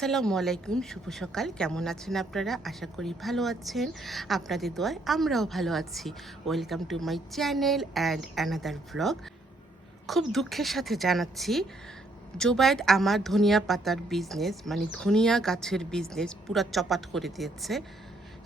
আসসালামু আলাইকুম, শুভ সকাল। কেমন আছেন আপনারা? আশা করি ভালো আছেন। আপনাদের দোয়ায় আমরাও ভালো আছি। Welcome to my channel and another blog খুব দুঃখের সাথে জানাচ্ছি, জোবায়দ আমার ধনিয়া পাতার বিজনেস মানে ধনিয়া গাছের বিজনেস পুরা চপাট করে দিয়েছে।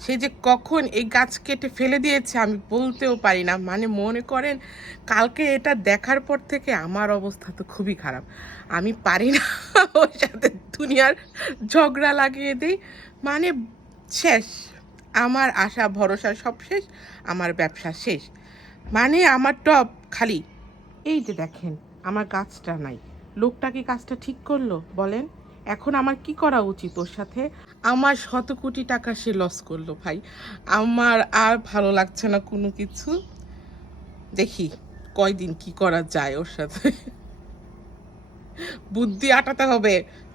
সে যে কখন এই গাছ কেটে ফেলে দিয়েছে আমি বলতেও পারি না। মানে মনে করেন, কালকে এটা দেখার পর থেকে আমার অবস্থা তো খুবই খারাপ। আমি পারি না ওর সাথে দুনিয়ার ঝগড়া লাগিয়ে দিই। মানে শেষ, আমার আশা, ভরসা সব শেষ, আমার ব্যবসা শেষ। মানে আমার টপ খালি। এই যে দেখেন, আমার গাছটা নাই। লোকটা কি কাজটা ঠিক করল বলেন? এখন আমার কি করা উচিত ওর সাথে? আমার শত কোটি টাকা সে লস করল ভাই। আমার আর ভালো লাগছে না কোনো কিছু। দেখি কয়দিন কি করা যায় ওর সাথে। বুদ্ধি আটাতে হবে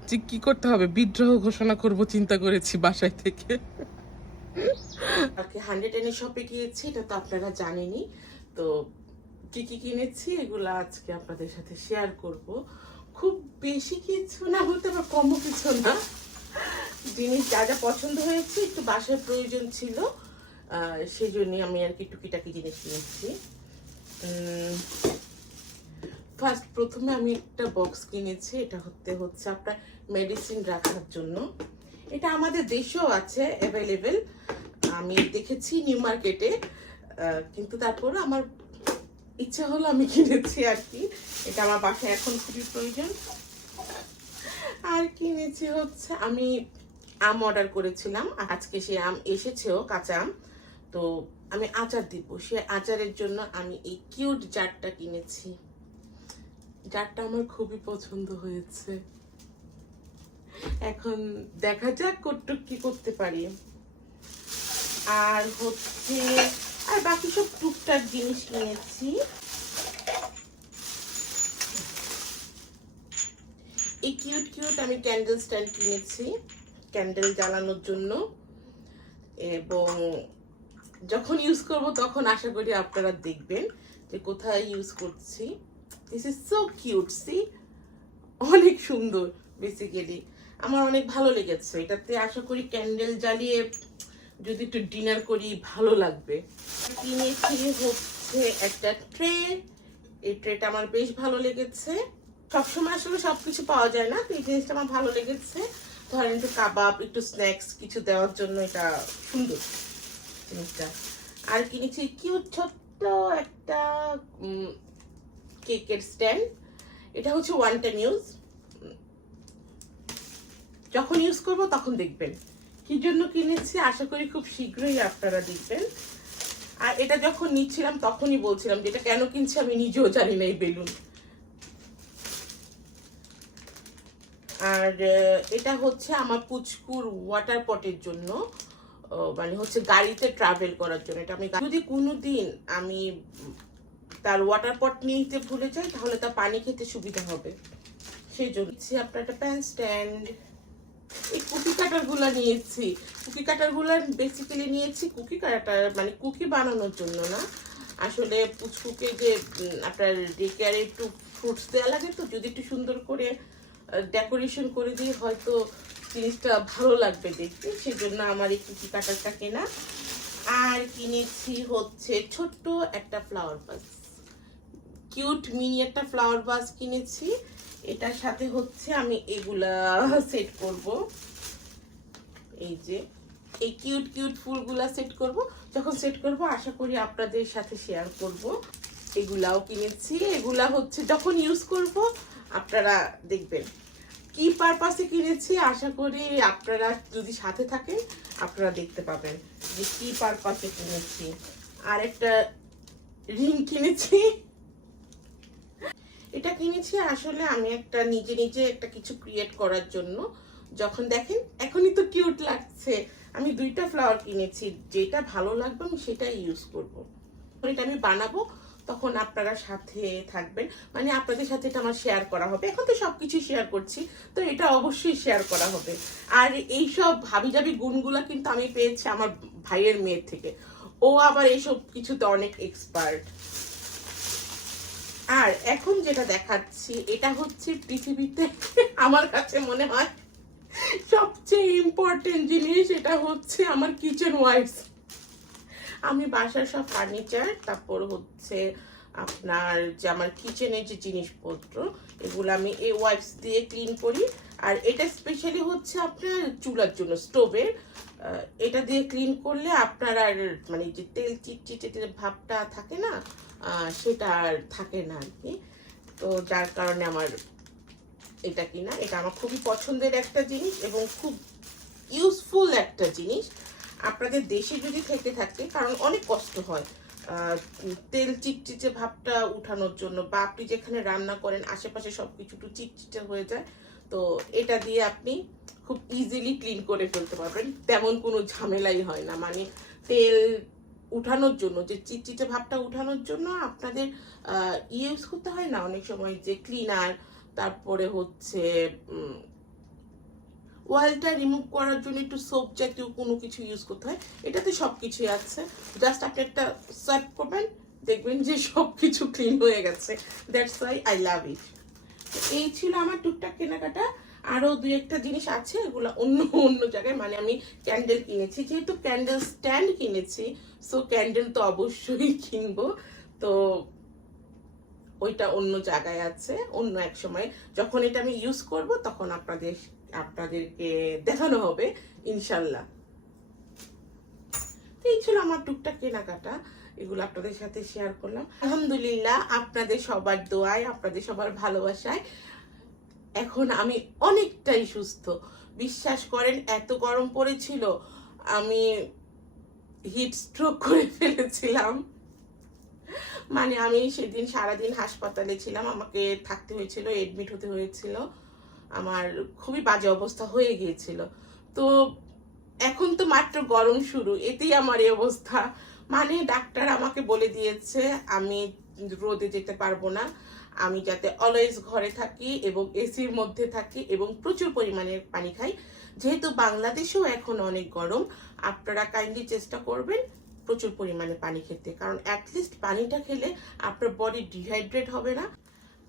যে কি করতে হবে। বিদ্রোহ ঘোষণা করব চিন্তা করেছি বাসায় থেকে। আজকে হান্ড্রেড এনে শপে গিয়েছি, এটা তো আপনারা জানেনই। তো কি কি কিনেছি এগুলো আজকে আপনাদের সাথে শেয়ার করব। খুব বেশি কিছু না বলতে আবার কমও কিছু না। জিনিস যা যা পছন্দ হয়েছে, একটু বাসার প্রয়োজন ছিল সেই জন্যই আমি আর কি টুকিটাকি জিনিস কিনেছি। ফার্স্ট প্রথমে আমি একটা বক্স কিনেছি, এটা হতে হচ্ছে আপনার মেডিসিন রাখার জন্য। এটা আমাদের দেশেও আছে অ্যাভেলেবেল আমি দেখেছি নিউ মার্কেটে কিন্তু তারপর আমার ইচ্ছা হলো আমি কিনেছি আর কি। এটা আমার বাসায় এখন খুবই প্রয়োজন। আর কিনেছি হচ্ছে, আমি আম অর্ডার করেছিলাম। আজকে সে আম এসেছেও, কাঁচা আম। তো আমি আচার দিব। সে আচারের জন্য আমি এই কিউট জারটা কিনেছি। জারটা আমার খুবই পছন্দ হয়েছে। এখন দেখা যাক কতটুক কি করতে পারি। আর হচ্ছে আর বাকি সব টুকটাক জিনিস কিনেছি এই কিউট কিউট আমি ক্যান্ডেল স্ট্যান্ড কিনেছি, ক্যান্ডেল জ্বালানোর জন্য। এবং যখন ইউজ করব তখন আশা করি আপনারা দেখবেন যে কোথায় ইউজ করছি। This is so cute C অনেক সুন্দর বেসিক্যালি আমার অনেক ভালো লেগেছে। এটাতে আশা করি ক্যান্ডেল জ্বালিয়ে যদি একটু ডিনার করি, ভালো লাগবে। কিনেছি হচ্ছে একটা ট্রে এই ট্রেটা আমার বেশ ভালো লেগেছে। সবসময় আসলে সবকিছু পাওয়া যায় না, তো এই জিনিসটা আমার ভালো লেগেছে। ধরেন একটু কাবাব, একটু স্ন্যাক্স কিছু দেওয়ার জন্য এটা সুন্দর জিনিসটা। আর কিনেছি কিউট ছোট্ট একটা কেকের স্ট্যান্ড এটা হচ্ছে ওয়ান টাইম ইউজ যখন ইউজ করব তখন দেখবেন। কি জন্য কিনেছি? আশা করি খুব শীঘ্রই আপনারা দেখবেন। আর এটা যখন নিচ্ছিলাম, তখনই বলছিলাম যে এটা কেন কিনছি? আমি নিজেও জানি না এই বেলুন। আর এটা হচ্ছে আমার পুচকুর ওয়াটার পটের জন্য মানে হচ্ছে গাড়িতে ট্রাভেল করার জন্য। এটা আমি যদি কোনো দিন আমি তার ওয়াটার পট নিতে ভুলে যাই, তাহলে তার পানি খেতে সুবিধা হবে। সেই জন্য আপনার একটা প্যান স্ট্যান্ড এই কুকি কাটারগুলা নিয়েছি। কুকি কাটারগুলা বেসিক্যালি নিয়েছি কুকি কাটার মানে কুকি বানানোর জন্য না। আসলে পুচকুকে যে আপনার ডে কেয়ারে একটু ফ্রুটস দেওয়া লাগে তো, যদি একটু সুন্দর করে ডেকোরেশন করে দিই হয়তো জিনিসটা ভালো লাগবে দেখতে সেই জন্য আমার এই কুকি কাটারটা কেনা। আর কিনেছি হচ্ছে ছোট্ট একটা ফ্লাওয়ার ভাস কিউট মিনি একটা ফ্লাওয়ার ভাস কিনেছি। এটার সাথে হচ্ছে আমি এগুলা সেট করব। এই যে, এই কিউট কিউট ফুলগুলা সেট করব। যখন সেট করব, আশা করি আপনাদের সাথে শেয়ার করব। এগুলাও কিনেছি। এগুলা হচ্ছে যখন ইউজ করব, আপনারা দেখবেন। কি পারপাসে কিনেছি, আশা করি আপনারা যদি সাথে থাকেন, আপনারা দেখতে পাবেন যে কি পারপাসে কিনেছি। আর একটা রিং কিনেছি। এটা কিনেছি আসলে আমি একটা নিজে নিজে একটা কিছু ক্রিয়েট করার জন্য। যখন দেখেন, এখনই তো কিউট লাগছে। আমি দুইটা ফ্লাওয়ার কিনেছি, যেটা ভালো লাগবে আমি সেটাই ইউজ করব। এটা আমি বানাবো, তখন আপনারা সাথে থাকবেন। মানে আপনাদের সাথে এটা আমার শেয়ার করা হবে। এখন তো সব সবকিছু শেয়ার করছি, তো এটা অবশ্যই শেয়ার করা হবে। আর এই সব হাবিজাবি গুণগুলা কিন্তু আমি পেয়েছি আমার ভাইয়ের মেয়ের থেকে। ও আবার এইসব কিছুতে অনেক এক্সপার্ট আর এখন যেটা দেখাচ্ছি, এটা হচ্ছে পৃথিবীতে আমার কাছে মনে হয় সবচেয়ে ইম্পর্টেন্ট জিনিস, এটা হচ্ছে আমার কিচেন ওয়াইপস আমি বাসার সব ফার্নিচার তারপর হচ্ছে আপনার যে আমার কিচেনের যে জিনিসপত্র, এগুলো আমি এই ওয়াইপস দিয়ে ক্লিন করি। আর এটা স্পেশালি হচ্ছে আপনার চুলার জন্য, স্টোভের। এটা দিয়ে ক্লিন করলে আপনার আর মানে যে তেল চিটচিটে ভাবটা থাকে না সেটা আর থাকে না আর কি। তো যার কারণে আমার এটা কিনা। এটা আমার খুবই পছন্দের একটা জিনিস এবং খুব ইউজফুল একটা জিনিস। আপনাদের দেশে যদি থেকে থাকে, কারণ অনেক কষ্ট হয় তেল চিটচিটে ভাবটা উঠানোর জন্য বা আপনি যেখানে রান্না করেন, আশেপাশে সব কিছু একটু চিটচিটে হয়ে যায়। তো এটা দিয়ে আপনি খুব ইজিলি ক্লিন করে ফেলতে পারবেন। তেমন কোনো ঝামেলাই হয় না। মানে তেল উঠানোর জন্য, যে চিটচিটে ভাবটা উঠানোর জন্য আপনাদের ইউজ করতে হয় না অনেক সময় যে ক্লিনার তারপরে হচ্ছে ওয়ালটা রিমুভ করার জন্য একটু সোপ জাতীয় কোনো কিছু ইউজ করতে হয়। এটাতে সব কিছুই আছে। জাস্ট আপনি একটা সোয়াপ করবেন, দেখবেন যে সব কিছু ক্লিন হয়ে গেছে। That's why I love it এই ছিল আমার টুকটাক কেনাকাটা। আরও দুই একটা জিনিস আছে, এগুলো অন্য অন্য জায়গায় মানে আমি ক্যান্ডেল কিনেছি, যেহেতু ক্যান্ডেল স্ট্যান্ড কিনেছি সো ক্যান্ডেল তো অবশ্যই কিনবো। তো ওইটা অন্য জায়গায় আছে, অন্য এক সময়। যখন এটা আমি ইউজ করব, তখন আপনাদের, আপনাদেরকে দেখানো হবে, ইনশাল্লাহ। তো এই ছিল আমার টুকটাক কেনাকাটা, এগুলো আপনাদের সাথে শেয়ার করলাম। আলহামদুলিল্লাহ, আপনাদের সবার দোয়ায়, আপনাদের সবার ভালোবাসায় এখন আমি অনেকটাই সুস্থ। বিশ্বাস করেন, এত গরম পড়েছিল, আমি হিট স্ট্রোক করে ফেলেছিলাম। মানে আমি সেদিন সারাদিন হাসপাতালে ছিলাম, আমাকে থাকতে হয়েছিল এডমিট হতে হয়েছিল। আমার খুবই বাজে অবস্থা হয়ে গিয়েছিল। তো এখন তো মাত্র গরম শুরু, এতেই আমার এই অবস্থা। মানে ডাক্তার আমাকে বলে দিয়েছে, আমি রোদে যেতে পারব না। আমি যাতে অলওয়েজ ঘরে থাকি এবং এসির মধ্যে থাকি এবং প্রচুর পরিমাণে পানি খাই। যেহেতু বাংলাদেশেও এখন অনেক গরম, আপনারা কাইন্ডলি চেষ্টা করবেন প্রচুর পরিমাণে পানি খেতে। কারণ অ্যাটলিস্ট পানিটা খেলে আপনার বডি ডিহাইড্রেট হবে না।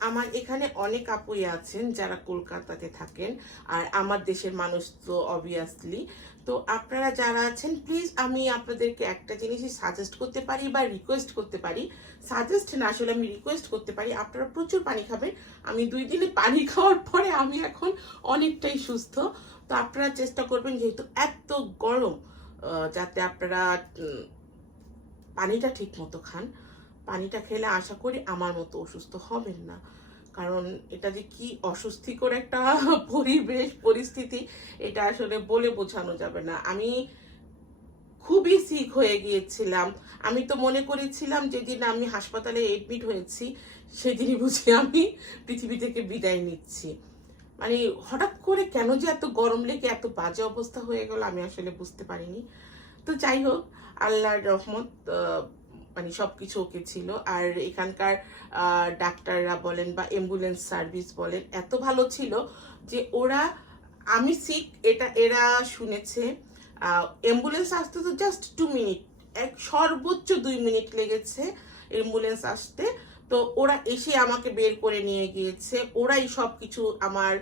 আমার এখানে অনেক আপুই আছেন যারা কলকাতাতে থাকেন, আর আমার দেশের মানুষ তো অবভিয়াসলি তো আপনারা যারা আছেন প্লিজ আমি আপনাদেরকে একটা জিনিসই সাজেস্ট করতে পারি বা রিকোয়েস্ট করতে পারি। সাজেস্ট না, আসলে আমি রিকোয়েস্ট করতে পারি। আপনারা প্রচুর পানি খাবেন। আমি দুই দিনে পানি খাওয়ার পরে আমি এখন অনেকটাই সুস্থ। তো আপনারা চেষ্টা করবেন, যেহেতু এত গরম যাতে আপনারা পানিটা ঠিক মতো খান। পানিটা খেলে আশা করি আমার মতো অসুস্থ হবেন না। কারণ এটা যে কি অস্বস্তিকর একটা পরিবেশ, পরিস্থিতি, এটা আসলে বলে বোঝানো যাবে না। আমি খুবই সিক হয়ে গিয়েছিলাম। আমি তো মনে করেছিলাম যেদিন আমি হাসপাতালে এডমিট হয়েছি, সেদিনই বুঝি আমি পৃথিবী থেকে বিদায় নিচ্ছি। মানে হঠাৎ করে কেন যে এত গরম লেগে এত বাজে অবস্থা হয়ে গেল আমি আসলে বুঝতে পারিনি। তো যাই হোক, আল্লাহর রহমত মানে সব কিছু ওকে ছিল। আর এখানকার ডাক্তাররা বলেন বা অ্যাম্বুলেন্স সার্ভিস বলেন, এত ভালো ছিল যে ওরা, আমি সিক এটা, এরা শুনেছে অ্যাম্বুলেন্স আসতে তো জাস্ট টু মিনিট এক সর্বোচ্চ দুই মিনিট লেগেছে অ্যাম্বুলেন্স আসতে। তো ওরা এসে আমাকে বের করে নিয়ে গিয়েছে। ওরাই সব কিছু আমার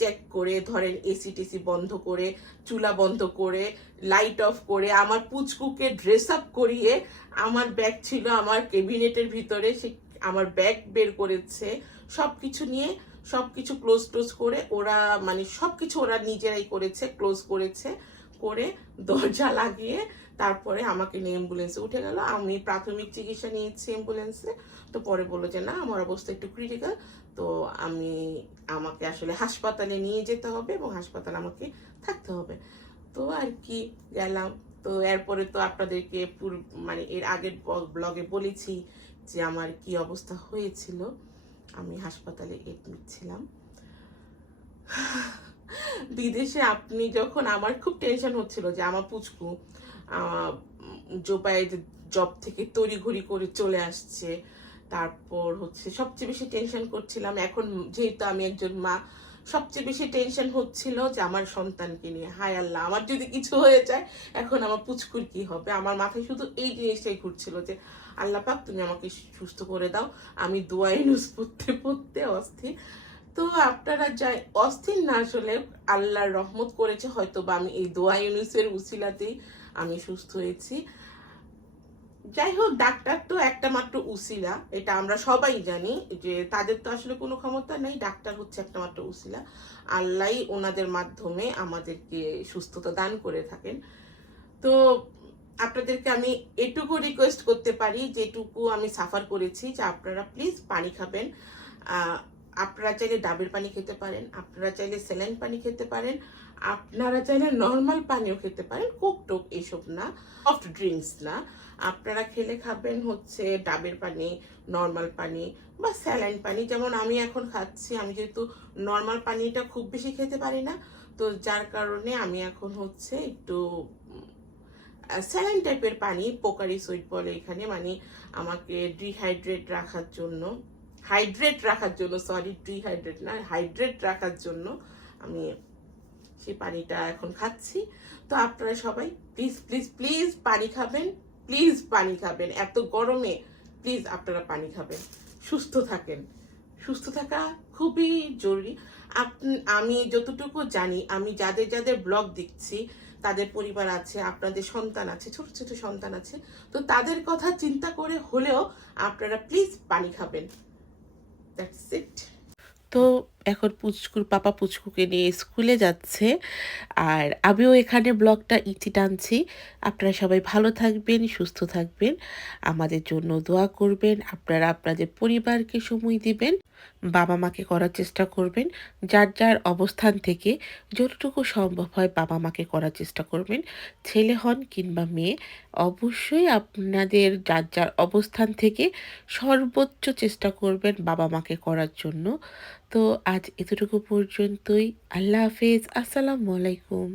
চেক করে, ধরেন এসি টেসি বন্ধ করে, চুলা বন্ধ করে লাইট অফ করে, আমার পুচকুকে ড্রেস আপ করিয়ে আমার ব্যাগ ছিল আমার ক্যাবিনেটের ভিতরে, সে আমার ব্যাগ বের করেছে। সব কিছু নিয়ে সব কিছু ক্লোজ টোজ করে ওরা মানে সব কিছু ওরা নিজেরাই করেছে ক্লোজ করেছে। করে দরজা লাগিয়ে তারপরে আমাকে নিয়ে অ্যাম্বুলেন্সে উঠে গেল। আমি প্রাথমিক চিকিৎসা নিয়েছি অ্যাম্বুলেন্সে। তো পরে বলল যে, না, আমার অবস্থা একটু ক্রিটিক্যাল তো আমি, আমাকে আসলে হাসপাতালে নিয়ে যেতে হবে এবং হাসপাতালে আমাকে থাকতে হবে। তো আর কি গেলাম। তো এরপরে তো আপনাদেরকে পুরো মানে এর আগের ব্লগে বলেছি যে, আমার কি অবস্থা হয়েছিল। আমি হাসপাতালে এডমিট ছিলাম। বিদেশে আপনি যখন আমার খুব টেনশন হচ্ছিল যে আমার পুচকু জোপায় জব থেকে তড়িঘড়ি করে চলে আসছে, তারপর হচ্ছে সবচেয়ে বেশি টেনশন করছিলাম। এখন যেহেতু আমি একজন মা, সবচেয়ে বেশি টেনশন হচ্ছিল যে আমার সন্তানকে নিয়ে। হায় আল্লাহ, আমার যদি কিছু হয়ে যায়, এখন আমার পুচকুর কি হবে? আমার মাথায় শুধু এই জিনিসটাই ঘুরছিল যে, আল্লাহ পাক তুমি আমাকে সুস্থ করে দাও, আমি দোয়াই ইউজ পড়তে পড়তে অস্থির। তো আপনারা যাই, অস্থির না আসলে আল্লাহর রহমত করেছে হয়তো বা আমি এই দোয়া ইউনুসের উসিলাতেই আমি সুস্থ হয়েছি। যাই হোক, ডাক্তার তো একটা মাত্র উসিলা, এটা আমরা সবাই জানি যে তাদের তো আসলে কোনো ক্ষমতা নেই, ডাক্তার হচ্ছে একটা মাত্র উসিলা। আল্লাহ ওনাদের মাধ্যমে আমাদেরকে সুস্থতা দান করে থাকেন। তো আপনাদেরকে আমি এটুকু রিকোয়েস্ট করতে পারি, যেটুকু আমি সাফার করেছি, যে আপনারা প্লিজ পানি খাবেন। আপনারা চাইলে ডাবের পানি খেতে পারেন, আপনারা চাইলে স্যালাইন পানি খেতে পারেন, আপনারা চাইলে নর্মাল পানিও খেতে পারেন, কোক টোক এইসব না সফট ড্রিঙ্কস না। আপনারা খেলে খাবেন হচ্ছে ডাবের পানি, নর্মাল পানি বা স্যালাইন পানি। যেমন আমি এখন খাচ্ছি, আমি যেহেতু নর্মাল পানিটা খুব বেশি খেতে পারি না, তো যার কারণে আমি এখন হচ্ছে একটু স্যালাইন টাইপের পানি, পোকারি সুইট বলে এখানে মানে আমাকে ডিহাইড্রেট রাখার জন্য। হাইড্রেট রাখার জন্য সরি ডিহাইড্রেট না হাইড্রেট রাখার জন্য আমি সেই পানিটা এখন খাচ্ছি। তো আপনারা সবাই প্লিজ প্লিজ প্লিজ পানি খাবেন প্লিজ পানি খাবেন। এত গরমে প্লিজ আপনারা পানি খাবেন। সুস্থ থাকেন। সুস্থ থাকা খুবই জরুরি। আমি যতটুকু জানি, আমি যাদের যাদের ব্লগ দেখছি, তাদের পরিবার আছে, আপনাদের সন্তান আছে, ছোট ছোট সন্তান আছে, তো তাদের কথা চিন্তা করে হলেও আপনারা প্লিজ পানি খাবেন। দ্যাটস ইট তো এখন পুচকুর পাপা পুচকুকে নিয়ে স্কুলে যাচ্ছে। আর আমিও এখানে ব্লগটা ইতি টানছি। আপনারা সবাই ভালো থাকবেন, সুস্থ থাকবেন। আমাদের জন্য দোয়া করবেন। আপনারা আপনাদের পরিবারকে সময় দিবেন। বাবা মাকে করার চেষ্টা করবেন। যার যার অবস্থান থেকে যতটুকু সম্ভব হয় বাবা মাকে করার চেষ্টা করবেন। ছেলে হন কিংবা মেয়ে, অবশ্যই আপনাদের যার যার অবস্থান থেকে সর্বোচ্চ চেষ্টা করবেন বাবা মাকে করার জন্য। তো আজ এতটুকু পর্যন্তই। আল্লাহ হাফেজ। আসসালামু আলাইকুম।